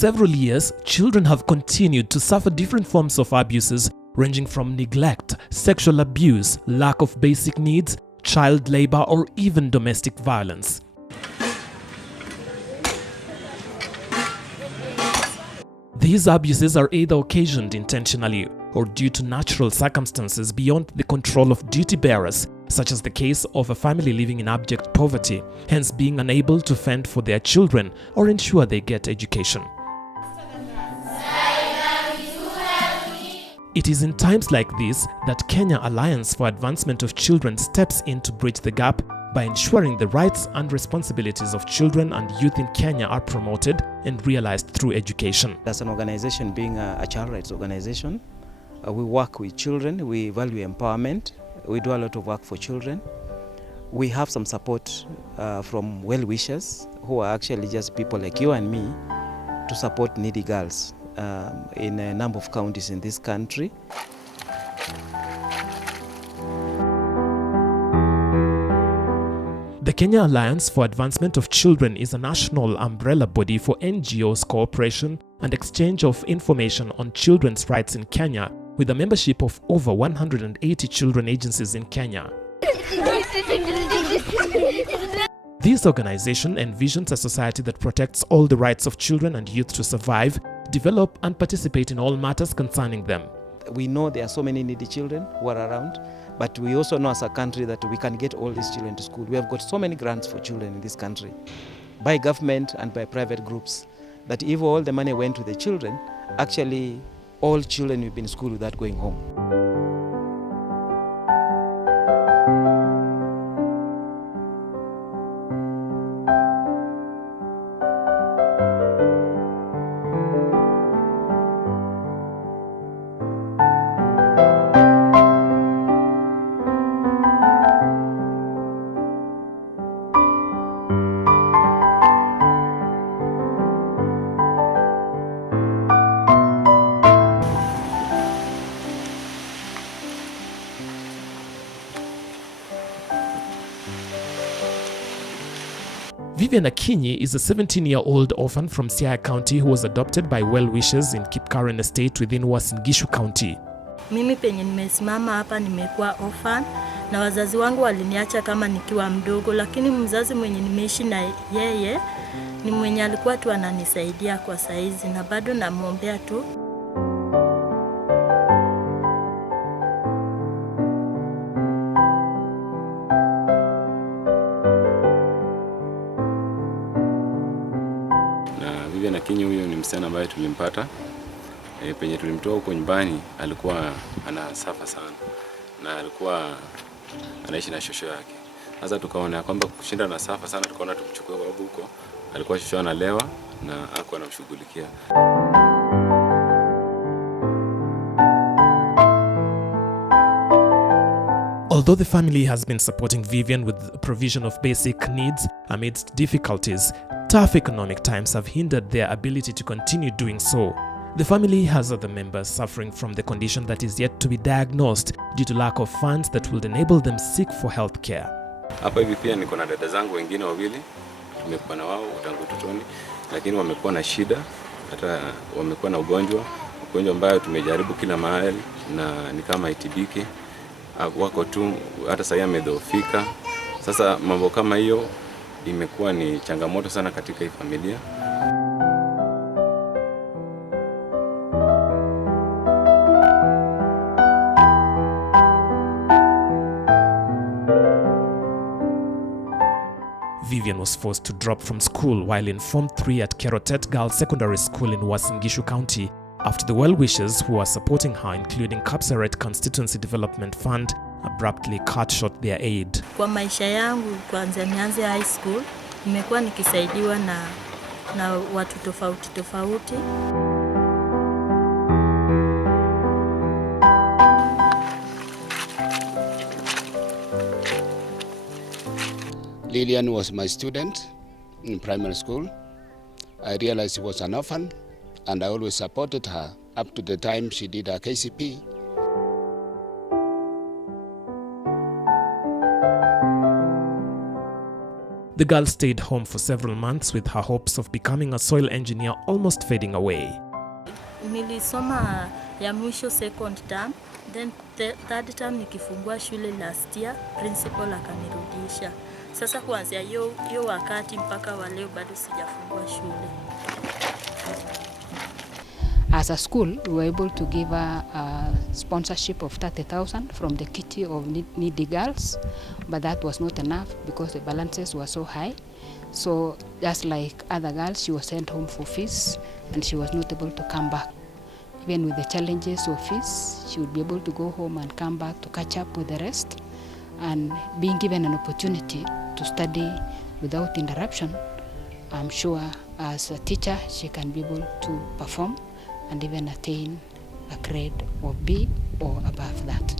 several years, children have continued to suffer different forms of abuses ranging from neglect, sexual abuse, lack of basic needs, child labor, or even domestic violence. These abuses are either occasioned intentionally or due to natural circumstances beyond the control of duty bearers, such as the case of a family living in abject poverty, hence being unable to fend for their children or ensure they get education. It is in times like this that Kenya Alliance for Advancement of Children steps in to bridge the gap by ensuring the rights and responsibilities of children and youth in Kenya are promoted and realized through education. As an organization, being a child rights organization, we work with children, we value empowerment, we do a lot of work for children. We have some support from well-wishers who are actually just people like you and me to support needy girls in a number of counties in this country. The Kenya Alliance for Advancement of Children is a national umbrella body for NGOs cooperation and exchange of information on children's rights in Kenya, with a membership of over 180 children agencies in Kenya. This organization envisions a society that protects all the rights of children and youth to survive, develop, and participate in all matters concerning them. We know there are so many needy children who are around, but we also know as a country that we can get all these children to school. We have got so many grants for children in this country, by government and by private groups, that if all the money went to the children, actually all children will be in school without going home. Vivian Akinyi is a 17-year-old orphan from Siaya County who was adopted by well-wishers in Kipkaren Estate within Uasin Gishu County. Mimi penye nimesimama hapa nimekuwa orphan na wazazi wangu waliniacha kama nikiwa mdogo, lakini mzazi mwenye nimeishi na yeye ni mwenye alikuwa tu ananisaidia kwa saizi na bado namuombea tu. Vivian Akinyi huyo ni msichana ambaye tulimpata penye tulimtoa huko nyumbani, alikuwa anasafa sana na alikuwa anaishi na shosho yake. Sasa tukaona kwamba kushinda na safa sana, tukaona tumchukue kwa sababu huko alikuwa shosho analewa na hakuwa anamshughulikia. Although the family has been supporting Vivian with the provision of basic needs amidst difficulties, tough economic times have hindered their ability to continue doing so. The family has other members suffering from the condition that is yet to be diagnosed due to lack of funds that will enable them seek for health care. Hapa hivi pia niko na dada zangu wengine wawili, tumekuwa na wao tangu utotoni, lakini wamekuwa na shida, hata wamekuwa na ugonjwa ambayo tumejaribu kila mahali na ni kama itibiki. Wako tu hata sasa amedhoofika. Sasa mambo kama hiyo imekuwa ni changamoto sana katika hii familia. Vivian was forced to drop from school while in Form 3 at Kerotet Girls Secondary School in Uasin Gishu County after the well-wishers who are supporting her, including Kapseret Constituency Development Fund, abruptly cut short their aid. Kwa maisha yangu kwanza nianze high school, nimekuwa nikisaidiwa na watu tofauti. Lillian was my student in primary school. I realized she was an orphan and I always supported her up to the time she did her KCP. The girl stayed home for several months with her hopes of becoming a soil engineer almost fading away. Nilisoma ya mwisho second term, then third term nikifungua shule last year, principal akanirudisha. Sasa kuanzia hiyo wakati mpaka wa leo bado sijafungua shule. As a school, we were able to give a sponsorship of 30,000 from the kitty of needy girls, but that was not enough because the balances were so high. So just like other girls, she was sent home for fees and she was not able to come back. Even with the challenges of fees, she would be able to go home and come back to catch up with the rest. And being given an opportunity to study without interruption, I'm sure as a teacher, she can be able to perform and even attain a grade of B or above that.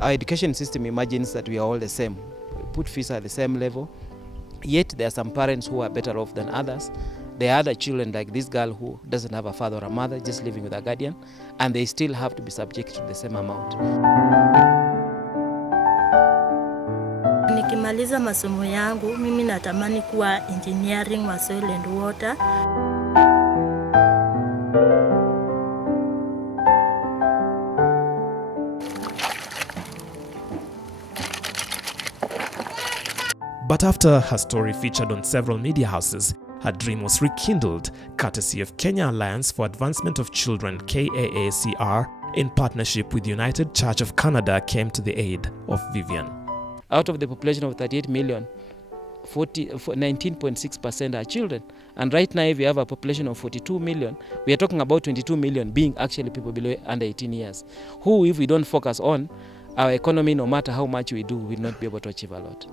Our education system imagines that we are all the same. We put fees at the same level, yet there are some parents who are better off than others. There are other children like this girl who doesn't have a father or a mother, just living with a guardian, and they still have to be subject to the same amount. Nikimaliza masomo yangu, mimi natamani kuwa engineering wa soil and water. But after her story featured on several media houses, her dream was rekindled, courtesy of Kenya Alliance for Advancement of Children (KAACR), in partnership with United Church of Canada, came to the aid of Vivian. Out of the population of 38 million, 19.6% are children. And right now, if we have a population of 42 million, we are talking about 22 million being actually people below under 18 years, who, if we don't focus on, our economy, no matter how much we do, will not be able to achieve a lot.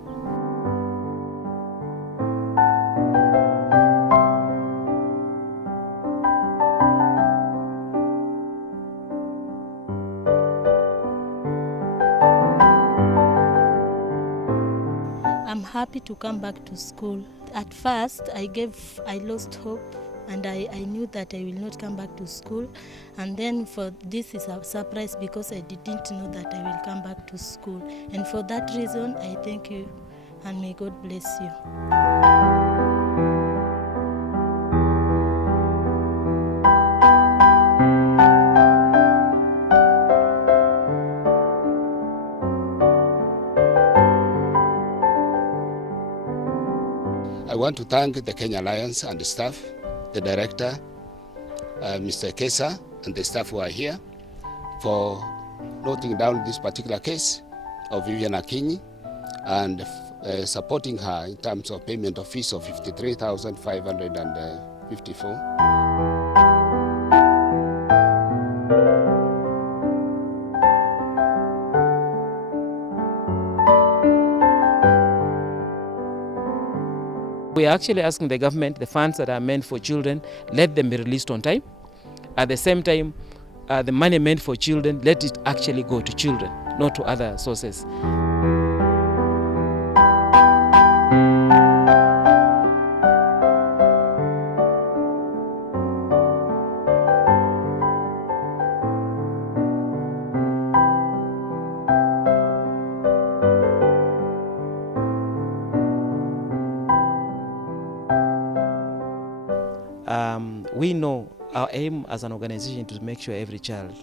I'm happy to come back to school. At first, I lost hope and I knew that I will not come back to school. And then for this is a surprise because I didn't know that I will come back to school. And for that reason, I thank you and may God bless you. I want to thank the Kenya Alliance and the staff, the director, Mr. Kesa, and the staff who are here for noting down this particular case of Vivian Akinyi and supporting her in terms of payment of fees of 53,554. We are actually asking the government, the funds that are meant for children, let them be released on time. At the same time, the money meant for children, let it actually go to children, not to other sources. We know our aim as an organization to make sure every child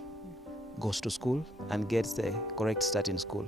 goes to school and gets the correct start in school.